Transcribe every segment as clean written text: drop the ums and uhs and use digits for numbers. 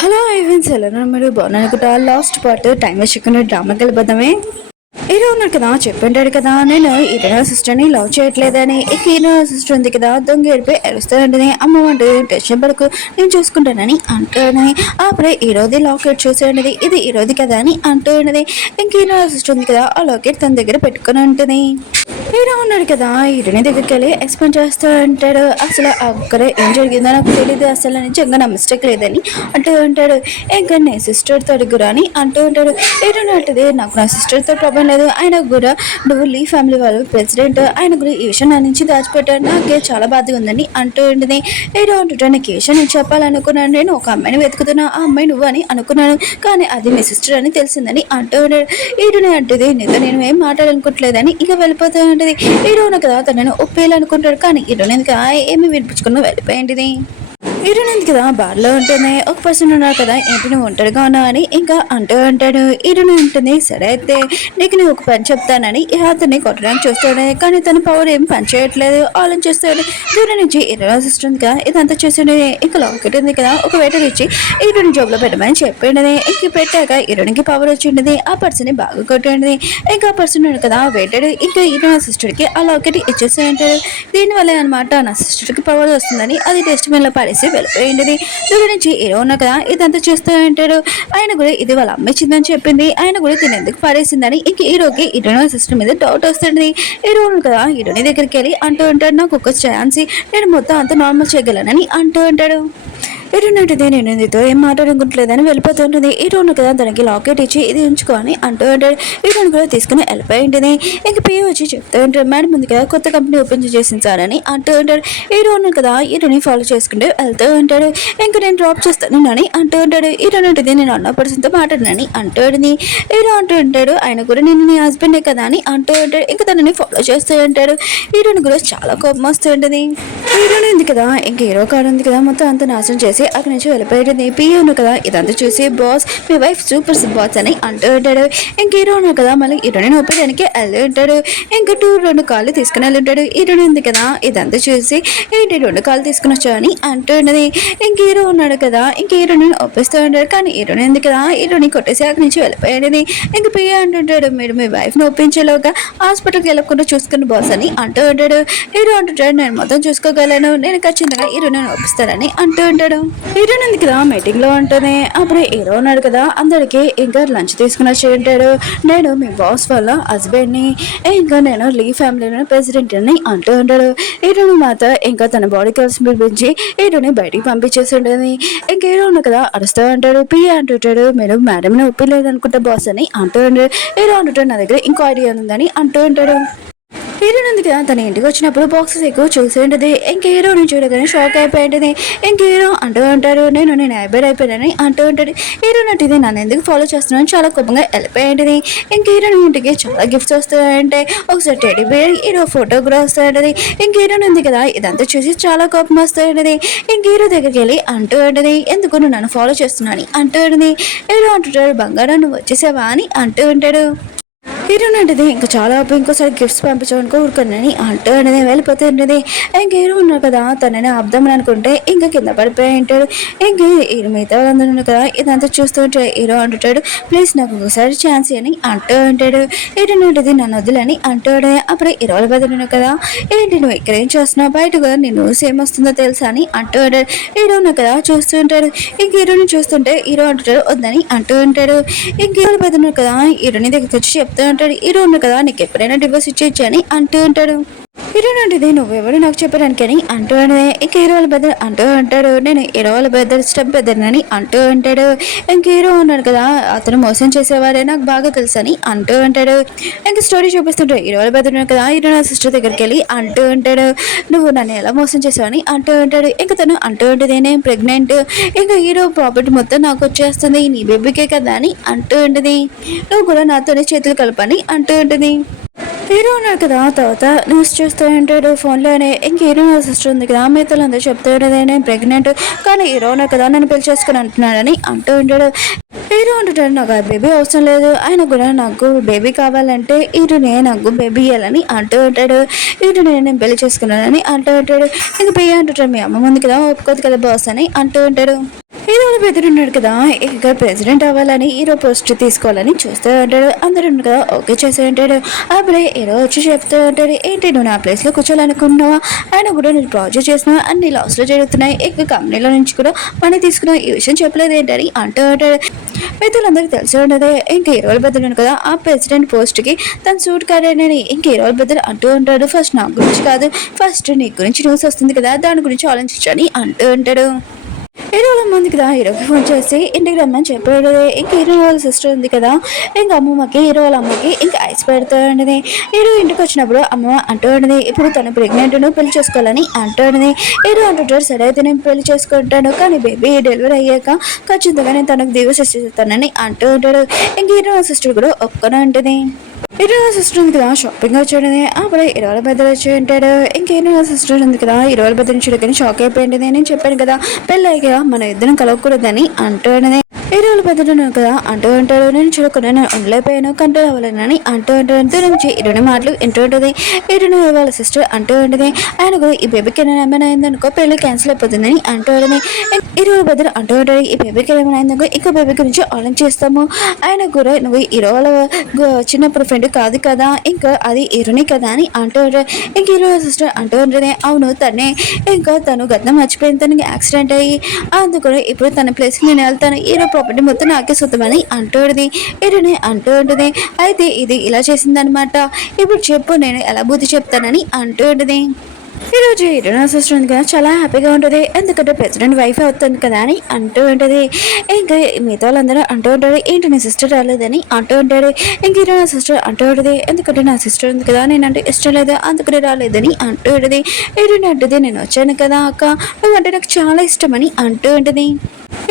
Hello ఐవెన్స్ ఎలా మీరు బాగున్నానుకుంటా. Last part time వేసుకునే డ్రామాకి వెళ్ళిపోతామే. హీరో ఉన్నాడు కదా, చెప్పింటాడు కదా నేను ఈరోజు సిస్టర్ని లవ్ చేయట్లేదని. ఇక ఈరోజు సిస్టర్ ఉంది కదా, దొంగ ఏడిపోయి అరుస్తానంటది. అమ్మ అంటే టెన్షన్ పడకు నేను చూసుకుంటానని అంటున్నది. అప్పుడే ఈరోజు లాకెట్ చూసేది, ఇది ఈరోజు కదా అని అంటున్నది. ఇంక ఈరోజు సిస్టర్ ఉంది కదా, ఆ లాకెట్ తన దగ్గర పెట్టుకుని ఉంటుంది. హీరో ఉన్నాడు కదా, హీరోని దగ్గరికి వెళ్ళి ఎక్స్ప్లెయిన్ చేస్తూ అంటాడు. అసలు అక్కడ ఏం జరిగిందో నాకు తెలియదు, అసలు నిజంగా నా మిస్టేక్ లేదని అంటూ ఉంటాడు. ఇంకా నేను సిస్టర్తో అడుగురా అని అంటూ ఉంటాడు. హీరోని అంటది, నాకు నా సిస్టర్తో ప్రాబ్లం లేదు, ఆయన కూడా నువ్వు లీ ఫ్యామిలీ వాళ్ళు ప్రెసిడెంట్, ఆయన కూడా ఈ విషయం నా నుంచి దాచిపెట్టాడు, నాకే చాలా బాధగా ఉందని అంటూ ఉంటుంది. హీరో అంటుంటే నీకు ఈ విషయం నేను చెప్పాలనుకున్నాను, నేను ఒక అమ్మాయిని వెతుకుతున్నా, ఆ అమ్మాయి నువ్వు అని అనుకున్నాను, కానీ అది మీ సిస్టర్ అని తెలిసిందని అంటూ ఉంటాడు. హీరోని అంటది, నీతో నేను ఏం మాట్లాడాలనుకోవట్లేదని ఇక వెళ్ళిపోతూ ఉంటుంది. హీరోని కదా తనను ఒప్పేయాలనుకుంటాడు, కానీ హీరోని ఎందుకు ఏమి వినిపించుకుని వెళ్ళిపోయింది. హీరోయిన్ కదా బార్లో ఉంటుంది. ఒక పర్సన్ ఉన్నారు కదా, ఏంటి నువ్వు ఒంటరిగా ఉన్నావు అని ఇంకా అంటూ అంటాడు. హీరోయిన్ ఉంటుంది, సరే అయితే నీకు నేను ఒక పని చెప్తానని అతన్ని కొట్టడానికి చూస్తాడు, కానీ తన పవర్ ఏం పని చేయట్లేదు, ఆలోచిస్తాడు. దూరం నుంచి హీరోయిన్ అసిస్టెంట్ గా ఇదంతా చేస్తుండే. ఇంకా లాకెట్ ఉంది కదా, ఒక వెయిటర్ ఇచ్చి హీరోయిన్ జాబ్ లో పెట్టమని చెప్పిండది. ఇంక పెట్టాక హీరోయిన్కి పవర్ వచ్చిండది, ఆ పర్సన్ ని బాగా కొట్టిండది. ఇంకా పర్సన్ కదా వెయిటర్ ఇంకా హీరోయిన్ అసిస్టెంట్ కి ఆ లాకెట్ ఇచ్చేస్తూ ఉంటాడు. దీనివల్ల అనమాట నా సిస్టర్ కి పవర్ వస్తుందని అది టెస్ట్ మీద పడేసి వెళ్ళిపోయింది. దూరం నుంచి హీరో ఉన్నా కదా ఇదంతా చేస్తూ ఉంటాడు. ఆయన కూడా ఇది వాళ్ళ అమ్మ ఇచ్చిందని చెప్పింది, ఆయన కూడా తినేందుకు పడేసిందని ఇంక హీరోకి హీరోయిన్ సిస్టర్ మీద డౌట్ వస్తుంది. హీరో కదా హీరోని దగ్గరికి వెళ్ళి అంటూ ఉంటాడు, నాకు ఒక ఛాన్స్, నేను మొత్తం అంత నార్మల్ చేయగలనని అంటూ ఉంటాడు. హీరోనంటే నేను నీతో ఏం మాట్లాడుకుంటలేదని వెళ్ళిపోతుంటుంది. హీరోను కదా తనకి లాకెట్ ఇచ్చి ఇది ఉంచుకొని అంటూ ఉంటాడు. హీరోని కూడా తీసుకుని వెళ్ళిపోయి ఉంటుంది. ఇంక పిఏ వచ్చి చెప్తూ ఉంటాడు, మేడం ముందు కదా కొత్త కంపెనీ ఓపెన్ చేసింది సార్ అని అంటూ ఉంటాడు. హీరోను కదా హీరోని ఫాలో చేసుకుంటూ వెళ్తూ ఉంటాడు. ఇంక నేను డ్రాప్ చేస్తాను అని అంటూ ఉంటాడు. హీరోని ఉంటుంది, నేను అన్న పర్సన్తో మాట్లాడినని అంటూ ఉంటుంది. హీరో అంటూ ఉంటాడు, ఆయన కూడా నేను నీ హస్బెండే కదా అని అంటూ ఉంటాడు. ఇంకా తనని ఫాలో చేస్తూ ఉంటాడు. హీరోని కూడా చాలా కోపం వస్తూ ఉంటుంది. హీరోని ఉంది కదా ఇంక హీరో కార్ ఉంది కదా, మొత్తం అంతా నాశనం చేసి అక్కడి నుంచి వెళ్ళిపోయింది. పియోను కదా ఇదంతా చూసి బాస్ మీ వైఫ్ సూపర్ బాస్ అని అంటూ ఉంటాడు. ఇంక హీరో ఉన్నాడు కదా మళ్ళీ హీరోని ఒప్పడానికి వెళ్ళి ఉంటాడు. ఇంకా రెండు కాళ్ళు తీసుకుని వెళ్ళి ఉంటాడు. హీరోని ఉంది కదా ఇదంతా చూసి ఏంటి 2 కాళ్ళు తీసుకుని వచ్చావు అని అంటూ ఉన్నది. ఇంక హీరో ఉన్నాడు కదా ఇంక హీరోని ఒప్పిస్తూ ఉంటాడు, కానీ హీరోని ఉంది కదా హీరోని కొట్టేసి అక్కడి నుంచి వెళ్ళిపోయాడని. ఇంక పియ అంటుంటాడు, మీరు మీ వైఫ్ని ఒప్పించేలోగా హాస్పిటల్కి వెళ్ళకుండా చూసుకుని బాస్ అని అంటూ ఉంటాడు. హీరో అంటుంటాడు, నేను మొత్తం చూసుకోగలను, నేను ఖచ్చితంగా హీరోని ఒప్పిస్తానని అంటూ ఉంటాడు. హీరోయిన్ ఉంది కదా మీటింగ్ లో ఉంటుంది. అప్పుడు హీరో ఉన్నాడు కదా అందరికి ఇంకా లంచ్ తీసుకుని వచ్చి ఉంటాడు. నేను మీ బాస్ వాళ్ళ హస్బెండ్ ని, ఇంకా నేను లీ ఫ్యామిలీ ప్రెసిడెంట్ అని అంటూ ఉంటాడు. హీరోని మాత ఇంకా తన బాడీ కలిసి పిలిపించి హీరోని బయటికి పంపించేసి ఉంటుంది. ఇంకా హీరో ఉన్నాడు కదా అరుస్తూ ఉంటాడు. పి అంటుంటాడు, మీరు మేడం ని ఒప్పిలేదు అనుకుంటా బాస్ అని అంటూ ఉంటాడు. హీరో అంటుంటాడు, నా దగ్గర ఇంకో ఐడియా ఉందని అంటూ ఉంటాడు. హీరోయిన్ ఉంది కదా తన ఇంటికి వచ్చినప్పుడు బాక్సెస్ ఎక్కువ చూసి ఉంటుంది. ఇంక హీరోని చూడగానే షాక్ అయిపోయింది. ఇంక హీరో అంటూ ఉంటాడు, నేను హైబైడ్ అయిపోయానని అంటూ ఉంటాడు. హీరోయిన్ అంటే నన్ను ఎందుకు ఫాలో చేస్తున్నాను చాలా కోపంగా వెళ్ళిపోయింది. ఇంక హీరోయిన్ ఇంటికి చాలా గిఫ్ట్స్ వస్తాయంటే ఒకసారి టెడ్డీ బేర్ హీరో ఫోటో కూడా వస్తాయంటది. ఇంక హీరోయిన్ ఉంది కదా ఇదంతా చూసి చాలా కోపం వస్తాయంటది. ఇంక హీరో దగ్గరికి వెళ్ళి అంటూ ఉంటుంది, ఎందుకు నువ్వు నన్ను ఫాలో చేస్తున్నాను అంటూ ఉంటుంది. హీరో అంటుంటాడు, బంగారం నువ్వు వచ్చేసావా అని అంటూ ఉంటాడు. హీరోయిన్ అంటది, ఇంకా చాలా ఇంకోసారి గిఫ్ట్స్ పంపించడానికి ఊరుకున్నాని అంటూ అనేది వెళ్ళిపోతూ ఉంటుంది. ఇంక హీరో ఉన్నారు కదా తనని అబ్దామని అనుకుంటే ఇంకా కింద పడిపోయి ఉంటాడు. ఇంక మిగతా వాళ్ళందరూ ఉన్నారు కదా ఇదంతా చూస్తూ ఉంటే హీరో అంటుంటాడు, ప్లీజ్ నాకు ఒకసారి ఛాన్స్ అని అంటూ ఉంటాడు. హీరోయిన్ ఉంటుంది, నన్ను వద్దులని అంటాడు. అప్పుడు హీరోల బదులు కదా, ఏంటి నువ్వు ఇక్కడ ఏం చేస్తున్నావు, బయట కూడా నేను సేమ్ వస్తుందో తెలుసా అని అంటూ ఉంటాడు. హీరో ఉన్నా కదా చూస్తూ ఉంటాడు. ఇంక హీరోని చూస్తుంటే హీరో అంటుంటాడు వద్దని అంటూ ఉంటాడు. ఇంక హీరోల బదులు కదా హీరోని దగ్గరికి వచ్చి చెప్తూ ఉంటాడు, హీరో ఉన్నా కదా నీకు ఎప్పుడైనా డివోర్స్ ఇచ్చేయచ్చు అని అంటూ ఉంటాడు. హీరోయిన్ అంటే నువ్వెవరు నాకు చెప్పడానికి అని అంటూ ఉంటాడు. ఇంక హీరో వాళ్ళ బెదర్ అంటూ ఉంటాడు, నేను హీరో వాళ్ళ బెదర్ స్టెప్ బెదర్నని అంటూ ఉంటాడు. ఇంక హీరో ఉన్నాడు కదా అతను మోసం చేసేవారే నాకు బాగా తెలుసు అని అంటూ ఉంటాడు. ఇంక స్టోరీ చూపిస్తుంటాడు. హీరో వాళ్ళ బెదర్ కదా హీరో నా సిస్టర్ దగ్గరికి వెళ్ళి అంటూ ఉంటాడు, నువ్వు నన్ను ఎలా మోసం చేసావని అంటూ ఉంటాడు. ఇంకా తను అంటూ ఉంటుంది, నేను ప్రెగ్నెంట్, ఇంకా హీరో ప్రాపర్టీ మొత్తం నాకు వచ్చేస్తుంది, నీ బేబీకే కదా అని అంటూ ఉంటుంది. నువ్వు కూడా నాతోనే చేతులు కలపని అంటూ ఉంటుంది. హీరో ఉన్నాడు కదా తర్వాత న్యూస్ చూస్తూ ఉంటాడు ఫోన్లోనే. ఇంక హీరో నా సిస్టర్ ఉంది కదా మిగతాలు అందరూ చెప్తూ ఉంటాడు, నేను ప్రెగ్నెంట్, కానీ హీరో ఉన్నా కదా నన్ను పెళ్లి చేసుకుని అంటున్నాడని అంటూ ఉంటాడు. హీరో అంటుంటాడు, నాకు ఆ బేబీ అవసరం లేదు, ఆయన కూడా నాకు బేబీ కావాలంటే హీరోనే నాకు బేబీ ఇవ్వాలని అంటూ ఉంటాడు. హీరోనే నేను పెళ్లి చేసుకున్నానని అంటూ ఉంటాడు. ఇంక పెయ్యి అంటుంటాడు, మీ అమ్మ ముందు కదా ఒప్పుకోదు కదా బాస్ అని అంటూ ఉంటాడు. హీరోలు బెదిరున్నాడు కదా, ఇక ప్రెసిడెంట్ అవ్వాలని హీరో పోస్ట్ తీసుకోవాలని చూస్తూ ఉంటాడు. అందరూ కదా ఓకే చేస్తూ ఉంటాడు. అప్పుడే హీరో వచ్చి చెప్తూ ఉంటాడు, ఏంటి నువ్వు నా ప్లేస్లో కూర్చోాలనుకున్నావా, ఆయన కూడా నువ్వు ప్రాజెక్ట్ చేసినా అన్ని లాస్లో జరుగుతున్నాయి, ఇక కంపెనీలో నుంచి కూడా మనీ తీసుకున్నావు, ఈ విషయం చెప్పలేదు ఏంటని అంటూ ఉంటాడు. మిత్రులందరికీ తెలిసి ఉండదే ఇంక హీరోల బెదిరాను కదా ఆ ప్రెసిడెంట్ పోస్ట్కి తను సూట్ కాడని ఇంక హీరోల బెదిరి అంటూ ఉంటాడు. ఫస్ట్ నా గురించి కాదు, ఫస్ట్ నీ గురించి న్యూస్ వస్తుంది కదా, దాని గురించి ఆలోచించని అంటూ ఉంటాడు. హీరోల మంది కదా హీరోకి ఫోన్ చేసి ఇంటికి రమ్మని చెప్పాడు. ఇంక హీరో వాళ్ళ సిస్టర్ ఉంది కదా, ఇంక అమ్మమ్మకి హీరో వాళ్ళ అమ్మకి ఇంక ఐస్ పెడుతూ ఉండేది. హీరో ఇంటికి వచ్చినప్పుడు అమ్మ అంటూ ఉండేది, ఇప్పుడు తను ప్రెగ్నెంట్ను పెళ్లి చేసుకోవాలని అంటూ ఉండేది. హీరో అంటుంటాడు, సరే అయితే నేను పెళ్లి చేసుకుంటాను, కానీ బేబీ డెలివరీ అయ్యాక ఖచ్చితంగా నేను తనకు దివస్ ఇస్తానని అంటూ ఉంటాడు. ఇంక హీరో సిస్టర్ కూడా ఒప్పుకొని ఉంటుంది. హీరో సిస్టర్ ఉంది కదా షాపింగ్ వచ్చాడని అప్పుడు ఇరవై బద్దలు వచ్చి ఉంటాడు. ఇంకేనో సిస్టర్ ఉంది కదా ఇరవై బద్దలు చూడగానే షాక్ అయిపోయింది. నేను చెప్పాను కదా పెళ్ళయ్యా మన ఇద్దరం కలవకూడదని అంటూ హీరోలు పెద్దను కదా అంటూ ఉంటాడు. నేను చూడకుండా నేను ఉండలేకపోయాను, కంట్రోల్ అవ్వాలని అంటూ ఉంటాడు. దూరం నుంచి ఇరుని మాటలు వింటూ ఉంటుంది. ఇరుని వాళ్ళ సిస్టర్ అంటూ ఉంటుంది, ఆయన కూడా ఈ బేబీకి ఏమైనా అయిందనుకో పెళ్లి క్యాన్సిల్ అయిపోతుందని అంటూ ఉంటుంది. ఇరువురు బదులు అంటూ ఉంటాడు, ఈ బేబీకి ఏమైనా అయిందనుకో ఇంకో బేబీ గురించి ఆలోచన చేస్తాము, ఆయన కూడా నువ్వు హీరో వాళ్ళ చిన్నప్పుడు ఫ్రెండ్ కాదు కదా, ఇంకా అది ఇరుని కదా అని అంటూ ఉంటాడు. ఇంక హీరో సిస్టర్ అంటూ ఉంటుంది, అవును తనే, ఇంకా తను గతం మర్చిపోయిన తనకి యాక్సిడెంట్ అయ్యి అందుకు ఇప్పుడు తన ప్లేస్ నేను వెళ్తాను, హీరో ప్రాపర్టీ మొత్తం నాకే సొంతమని అంటూడది. ఇరుని అంటూ ఉంటుంది, అయితే ఇది ఇలా చేసిందనమాట, ఇప్పుడు చెప్పు నేను ఎలా బుద్ధి చెప్తానని అంటూ ఉంటుంది. ఈరోజు ఇరునా సిస్టర్ ఉంది కదా చాలా హ్యాపీగా ఉంటుంది, ఎందుకంటే ప్రెసిడెంట్ వైఫ్ అవుతుంది కదా అని అంటూ ఉంటుంది. ఇంకా మిగతా వాళ్ళందరూ అంటూ ఉంటారు, ఏంటి నీ సిస్టర్ రాలేదని అంటూ ఉంటాడు. ఇంక ఇరునా సిస్టర్ అంటూ ఉంటుంది, ఎందుకంటే నా సిస్టర్ ఉంది కదా నేనంటే ఇష్టం లేదు అందుకని రాలేదని అంటూ ఉంటుంది. ఇరుని అంటుంది, నేను వచ్చాను కదా అక్క, నువ్వంటే నాకు చాలా ఇష్టమని అంటూ ఉంటుంది.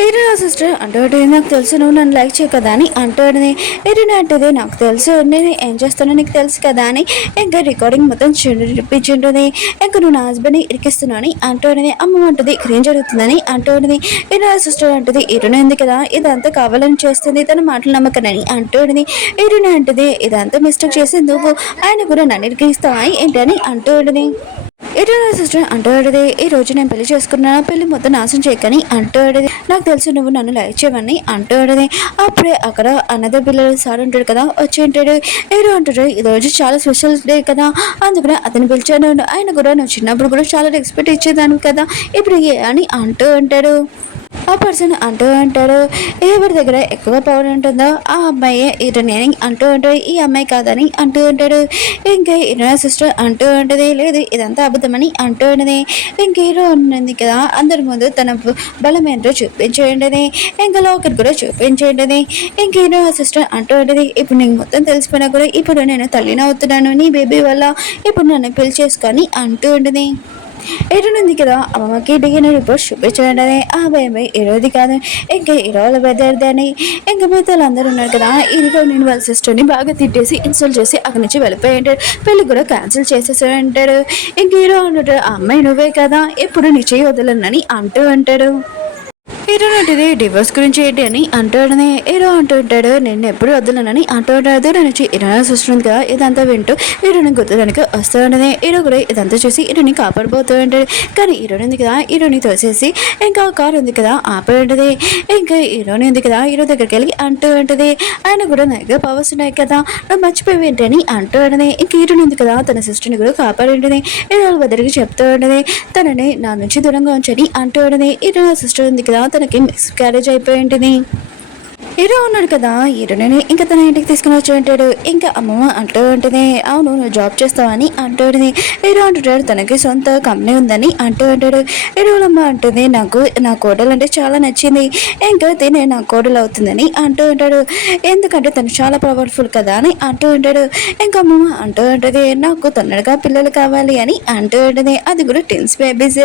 ఇరునా సిస్టర్ అంటూ ఉంటుంది, నాకు తెలుసు నువ్వు నన్ను లైక్ చేయ కదా అని అంటూ ఉంటుంది. ఇరునా అంటుంది, నాకు తెలుసు నేను ఏం చేస్తానో నీకు తెలుసు కదా అని ఇంకా రికార్డింగ్ మొత్తం చూపించుంటుంది. ఇంకా నువ్వు నా హస్బెండ్ని ఇరికిస్తున్నావు అని అంటూ ఉంటుంది. అమ్మ అంటుంది, ఇక్కడ ఏం జరుగుతుందని అంటూ ఉంటుంది. ఇరునా సిస్టర్ అంటుంది, ఇరునా ఉంది కదా ఇదంతా కావాలని చేస్తుంది, తన మాటలు నమ్మకనని అంటూ ఉంటుంది. ఇరునా అంటుంది, ఇదంతా మిస్టేక్ చేసి నువ్వు ఆయన కూడా నన్ను ఇరికిస్తావా ఏంటని అంటూ ఉంటుంది. ఇరునా సిస్టర్ అంటూ అడిది, ఈ రోజు నేను పెళ్లి చేసుకున్నాను, పెళ్లి మొత్తం నాశనం చేయకని అంటూ అడిది, నాకు తెలుసు నువ్వు నన్ను లైక్ చేయమని అంటూ అడిది. అప్పుడే అక్కడ అన్నదర్ పిల్లలు సార్ ఉంటాడు కదా వచ్చి ఉంటాడు. ఏదో అంటాడు, ఈ రోజు చాలా స్పెషల్ డే కదా అందుకనే అతను పిలిచాను, ఆయన కూడా నువ్వు చిన్నప్పుడు కూడా చాలా రెస్పెక్ట్ ఇచ్చేదాన్ని కదా ఇప్పుడు ఏ అని అంటూ అంటాడు. ఆ పర్సన్ అంటూ అంటాడు, ఎవరి దగ్గర ఎక్కువ పవర్ ఉంటుందో ఆ అమ్మాయి ఇరుని అంటూ ఉంటాడు, ఈ అమ్మాయి కాదని అంటూ ఉంటాడు. ఇంకా ఇరునా సిస్టర్ అంటూ ఉంటుంది, లేదు ఇదంతా అబద్ధమని అంటూ ఉంటుంది. ఇంక హీరో ఉన్నది కదా అందరి ముందు తన బలం ఏంటో చూపించేయండి, ఇంకా లోకర్ కూడా చూపించేయండి. ఇంక హీరో సిస్టర్ అంటూ ఉంటుంది, ఇప్పుడు నీకు మొత్తం తెలిసిపోయినా కూడా ఇప్పుడు నేను తల్లిని అవుతున్నాను నీ బేబీ వల్ల, ఇప్పుడు నన్ను పెళ్లి చేసుకొని అంటూ ఉంటుంది. ఎటునుంది కదా అమ్మకి దిగిన రిపోర్ట్ చూపించండి, ఆ భయమే ఈరోజు కాదు ఇంకా ఈరోజు బెదర్దని. ఇంకా మిగతాలు అందరూ ఉన్నారు కదా, ఈరోజు నేను వాళ్ళ సిస్టర్ని బాగా తిట్టేసి ఇన్స్టాల్ చేసి అక్కడి నుంచి వెళ్ళిపోయి ఉంటాడు, పెళ్ళి కూడా క్యాన్సిల్ చేసేసి అంటాడు. ఇంక హీరో అంటాడు, ఆ అమ్మాయి నువ్వే కదా ఎప్పుడు నీ చేయి వదలనని అంటూ అంటాడు. హీరో అంటది, డివోర్స్ గురించి ఏంటి అని అంటాడని హీరో అంటూ ఉంటాడు, నేను ఎప్పుడు వద్దునని అంటూ ఉంటాడు. నుంచి హీరోని సిస్టర్ ఉంది కదా ఇదంతా వింటూ హీరోని గుర్తుడానికి వస్తూ ఉండదు. హీరో కూడా ఇదంతా చూసి హీరోని కాపాడిపోతూ ఉంటాడు. కానీ హీరోని ఉంది కదా హీరోని తోసేసి ఇంకా కారు ఉంది కదా ఆపి ఉంటుంది. ఇంకా హీరోని ఉంది కదా హీరో దగ్గరికి వెళ్ళి అంటూ ఉంటుంది, ఆయన కూడా నాకు పవర్స్ ఉన్నాయి కదా నువ్వు మర్చిపోయి ఏంటని అంటూ ఉంటుంది. ఇంక హీరోని ఉంది కదా తన సిస్టర్ని కూడా కాపాడి ఉంటుంది. హీరో వద్దరికి చెప్తూ ఉంటుంది, తనని నా నుంచి దూరంగా ఉంచని అంటూ ఉంటుంది. హీరో సిస్టర్ ఉంది కదా తనకి మిస్ క్యారేజ్ అయిపోయి ఉంటుంది. హీరో ఉన్నాడు కదా హీరోని ఇంకా తన ఇంటికి తీసుకుని వచ్చి ఉంటాడు. ఇంకా అమ్మమ్మ అంటూ ఉంటుంది, అవును నువ్వు జాబ్ చేస్తావని అంటూ ఉంటుంది. హీరో అంటుంటాడు తనకి సొంత కంపెనీ ఉందని అంటూ ఉంటాడు. హీరోలమ్మ అంటుంది, నాకు నా కోడలు అంటే చాలా నచ్చింది, ఇంకా తినే నా కోడలు అవుతుందని అంటూ ఉంటాడు, ఎందుకంటే తను చాలా పవర్ఫుల్ కదా అని అంటూ ఉంటాడు. ఇంకా అమ్మమ్మ అంటూ ఉంటుంది, నాకు తొందరగా పిల్లలు కావాలి అని అంటూ ఉంటుంది, అది కూడా టెన్స్ బేబీస్.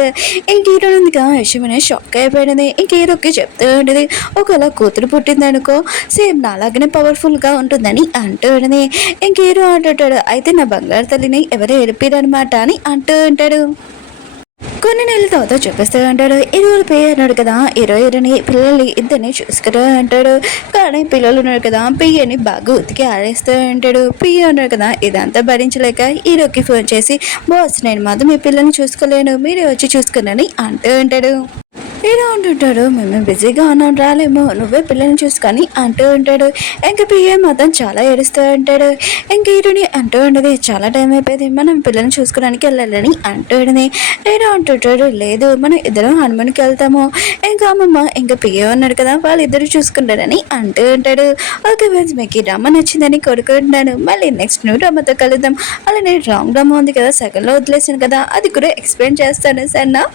ఇంక హీరో ఉంది విషయమనే షాక్ అయిపోయింది. ఇంక హీరోకి చెప్తూ ఉంటుంది, ఒకవేళ కూతురు పుట్టిందని అనుకో సేమ్ నాలాగనే పవర్ఫుల్ గా ఉంటుందని అంటూ ఉంటుంది. ఇంక హీరో అంటుంటాడు, అయితే నా బంగారు తల్లిని ఎవరు ఎరిపిరనమాట అని అంటూ ఉంటాడు. కొన్ని నెలల తర్వాత చూపిస్తూ అంటాడు, ఇరువురు పెయ్యి అన్నాడు కదా హీరోయిని పిల్లల్ని ఇద్దరిని చూసుకురా అంటాడు. కానీ పిల్లలు ఉన్నాడు కదా పెయ్యని బాగా ఉతికి ఆడేస్తూ ఉంటాడు. పెయ్యి అన్నాడు కదా ఇదంతా భరించలేక హీరోకి ఫోన్ చేసి, బాస్ నేను మాత్రం మీ పిల్లల్ని చూసుకోలేను మీరే వచ్చి చూసుకున్నాని అంటూ ఉంటాడు. హీరో అంటుంటాడు, మేము బిజీగా ఉన్నాం రాలేమో, నువ్వే పిల్లల్ని చూసుకొని అంటూ ఉంటాడు. ఇంక పిఏ మాత్రం చాలా ఏడుస్తూ ఉంటాడు. ఇంక హీరోని అంటూ ఉండదు, చాలా టైం అయిపోయింది, మనం పిల్లల్ని చూసుకోవడానికి వెళ్ళాలని అంటూ ఉండదు. హీరో అంటుంటాడు, లేదు మనం ఇద్దరం హనుమాన్కి వెళ్తాము, ఇంకా అమ్మమ్మ ఇంకా పిఏ ఉన్నాడు కదా వాళ్ళిద్దరు చూసుకుంటారని అంటూ ఉంటాడు. ఓకే ఫ్రెండ్స్, మీకు ఈ డ్రామా నచ్చిందని కోరుకుంటున్నాను. మళ్ళీ నెక్స్ట్ న్యూ డ్రామాతో కలుద్దాం. అలానే రాంగ్ డ్రామా ఉంది కదా, సెకండ్లో వదిలేసాను కదా, అది కూడా ఎక్స్ప్లెయిన్ చేస్తాను సరేనా.